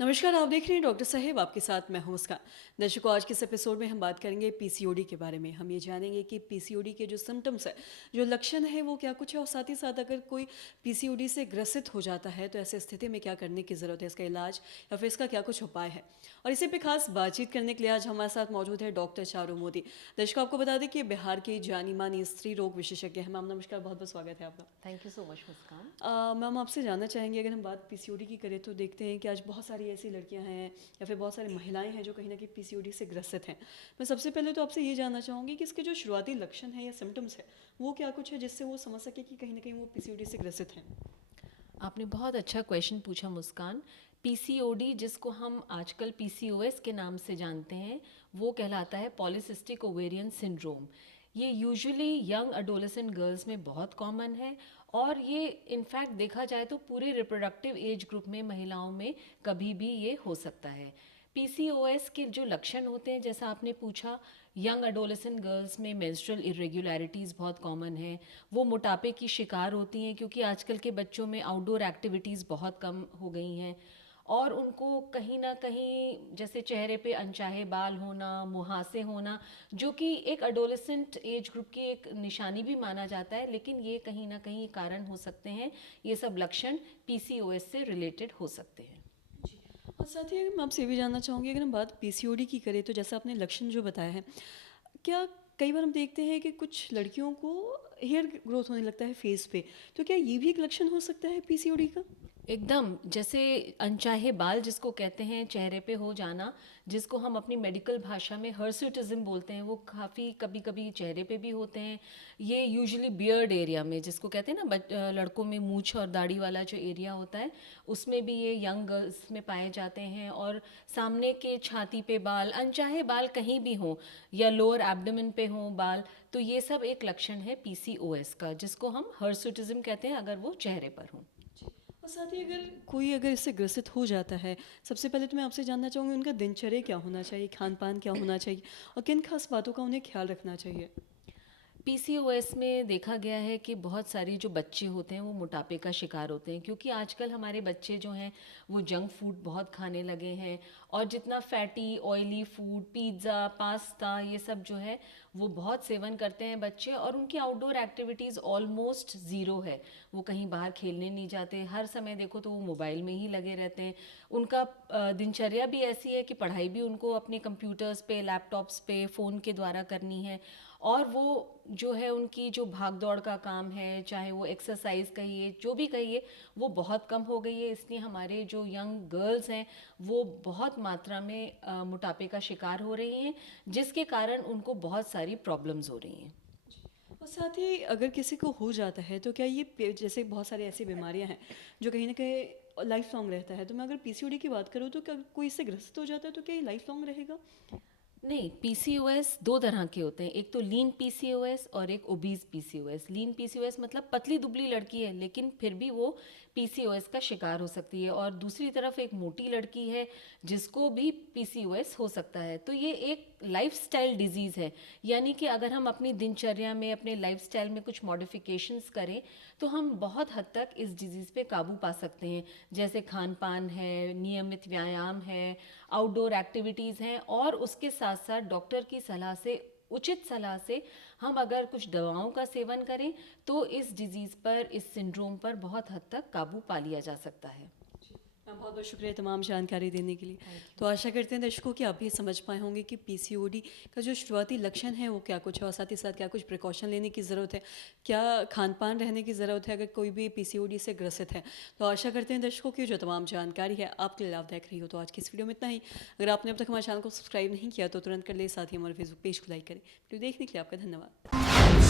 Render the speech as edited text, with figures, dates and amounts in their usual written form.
नमस्कार, आप देख रहे हैं डॉक्टर साहेब, आपके साथ मैं हूं मुस्कान। दर्शकों, आज के इस एपिसोड में हम बात करेंगे पीसीओडी के बारे में। हम ये जानेंगे कि पीसीओडी के जो सिम्टम्स है, जो लक्षण है वो क्या कुछ है, और साथ ही साथ अगर कोई पीसीओडी से ग्रसित हो जाता है तो ऐसे स्थिति में क्या करने की ज़रूरत है, इसका इलाज या फिर इसका क्या कुछ उपाय है। और इसी पे खास बातचीत करने के लिए आज हमारे साथ मौजूद है डॉक्टर चारू मोदी। दर्शकों, आपको बता दें कि बिहार की जानी मानी स्त्री रोग विशेषज्ञ हैं। मैम नमस्कार, बहुत बहुत स्वागत है आपका। Thank you so much Muskan. Ma'am, आपसे जानना चाहेंगे, अगर हम बात पीसीओडी की करें तो देखते हैं कि आज बहुत सारी ऐसी लड़कियां हैं या फिर बहुत सारी महिलाएं हैं जो कहीं ना कहीं पीसीओडी से ग्रसित हैं। मैं सबसे पहले तो आपसे ये जानना चाहूँगी कि इसके जो शुरुआती लक्षण हैं या सिम्टम्स है वो क्या कुछ है, जिससे वो समझ सके कि कहीं ना कहीं वो पीसीओडी से ग्रसित हैं। आपने बहुत अच्छा क्वेश्चन पूछा मुस्कान। पीसीओडी, जिसको हम आजकल पीसीओएस के नाम से जानते हैं, वो कहलाता है पॉलीसिस्टिक ओवेरियन सिंड्रोम। ये यूजुअली यंग एडोलेसेंट गर्ल्स में बहुत कॉमन है और ये इनफैक्ट देखा जाए तो पूरे रिप्रोडक्टिव एज ग्रुप में महिलाओं में कभी भी ये हो सकता है। पीसीओएस के जो लक्षण होते हैं, जैसा आपने पूछा, यंग एडोलेसेंट गर्ल्स में मेंस्ट्रुअल इरेगुलरिटीज़ बहुत कॉमन है। वो मोटापे की शिकार होती हैं क्योंकि आजकल के बच्चों में आउटडोर एक्टिविटीज़ बहुत कम हो गई हैं और उनको कहीं ना कहीं जैसे चेहरे पे अनचाहे बाल होना, मुहासे होना, जो कि एक एडोलेसेंट एज ग्रुप की एक निशानी भी माना जाता है, लेकिन ये कहीं ना कहीं कारण हो सकते हैं। ये सब लक्षण पीसीओएस से रिलेटेड हो सकते हैं। और साथ ही मैं आपसे ये भी जानना चाहूँगी, अगर हम बात पीसीओडी की करें तो जैसा आपने लक्षण जो बताया है, क्या कई बार हम देखते हैं कि कुछ लड़कियों को हेयर ग्रोथ होने लगता है फेस पे, तो क्या ये भी एक लक्षण हो सकता है पीसीओडी का? एकदम, जैसे अनचाहे बाल जिसको कहते हैं, चेहरे पे हो जाना, जिसको हम अपनी मेडिकल भाषा में हर्सुटिज्म बोलते हैं, वो काफ़ी कभी कभी चेहरे पे भी होते हैं। ये यूजुअली बियर्ड एरिया में, जिसको कहते हैं ना, लड़कों में मूछ और दाढ़ी वाला जो एरिया होता है, उसमें भी ये यंग गर्ल्स में पाए जाते हैं। और सामने के छाती पे बाल, अनचाहे बाल कहीं भी हों या लोअर एब्डोमेन पे हों बाल, तो ये सब एक लक्षण है पीसीओएस का, जिसको हम हर्सुटिज्म कहते हैं अगर वो चेहरे पर हों। और साथ ही अगर इससे ग्रसित हो जाता है, सबसे पहले तो मैं आपसे जानना चाहूँगी उनका दिनचर्या क्या होना चाहिए, खान पान क्या होना चाहिए और किन खास बातों का उन्हें ख्याल रखना चाहिए। पीसीओएस में देखा गया है कि बहुत सारी जो बच्चे होते हैं वो मोटापे का शिकार होते हैं, क्योंकि आजकल हमारे बच्चे जो हैं वो जंक फूड बहुत खाने लगे हैं और जितना fatty oily food, pizza, pasta, ये सब जो है वो बहुत सेवन करते हैं बच्चे, और उनकी आउटडोर एक्टिविटीज़ ऑलमोस्ट ज़ीरो है। वो कहीं बाहर खेलने नहीं जाते, हर समय देखो तो वो मोबाइल में ही लगे रहते हैं। उनका दिनचर्या भी ऐसी है कि पढ़ाई भी उनको अपने कंप्यूटर्स पे, लैपटॉप्स पे, फ़ोन के द्वारा करनी है, और वो जो है उनकी जो भाग दौड़ का काम है, चाहे वो एक्सरसाइज कहिए, जो भी कहिए, वो बहुत कम हो गई है। इसलिए हमारे जो यंग गर्ल्स हैं वो बहुत मात्रा में मोटापे का शिकार हो रही हैं, जिसके कारण उनको बहुत सारी प्रॉब्लम्स हो रही हैं। और साथ ही अगर किसी को हो जाता है तो क्या ये जैसे बहुत सारी ऐसी बीमारियां हैं जो कहीं ना कहीं लाइफ लॉन्ग रहता है, तो मैं अगर पीसीओडी की बात करूँ तो क्या कोई इससे ग्रसित हो जाता है तो क्या ये लाइफ लॉन्ग रहेगा? नहीं, पीसीओएस दो तरह के होते हैं। एक तो लीन पीसीओएस और एक ओबीज पीसीओएस। लीन पीसीओएस मतलब पतली दुबली लड़की है लेकिन फिर भी वो पीसीओएस का शिकार हो सकती है, और दूसरी तरफ एक मोटी लड़की है जिसको भी पीसीओएस हो सकता है। तो ये एक लाइफस्टाइल डिजीज़ है, यानी कि अगर हम अपनी दिनचर्या में, अपने लाइफस्टाइल में कुछ मॉडिफिकेशंस करें तो हम बहुत हद तक इस डिजीज़ पे काबू पा सकते हैं। जैसे खान पान है, नियमित व्यायाम है, आउटडोर एक्टिविटीज़ हैं, और उसके साथ साथ डॉक्टर की सलाह से, उचित सलाह से हम अगर कुछ दवाओं का सेवन करें तो इस डिजीज़ पर, इस सिंड्रोम पर बहुत हद तक काबू पा लिया जा सकता है। मैम, बहुत बहुत शुक्रिया तमाम जानकारी देने के लिए। तो आशा करते हैं दर्शकों कि आप भी समझ पाए होंगे कि पीसीओडी का जो शुरुआती लक्षण है वो क्या कुछ है, और साथ ही साथ क्या कुछ प्रिकॉशन लेने की ज़रूरत है, क्या खान पान रहने की ज़रूरत है अगर कोई भी पीसीओडी से ग्रसित है। तो आशा करते हैं दर्शकों की जो तमाम जानकारी है आपके लिए लाभदायक रही हो। तो आज की इस वीडियो में इतना ही। अगर आपने अब तक हमारे चैनल को सब्सक्राइब नहीं किया तो तुरंत कर ले, साथ ही हमारे फेसबुक पेज को लाइक करें। वीडियो देखने के लिए आपका धन्यवाद।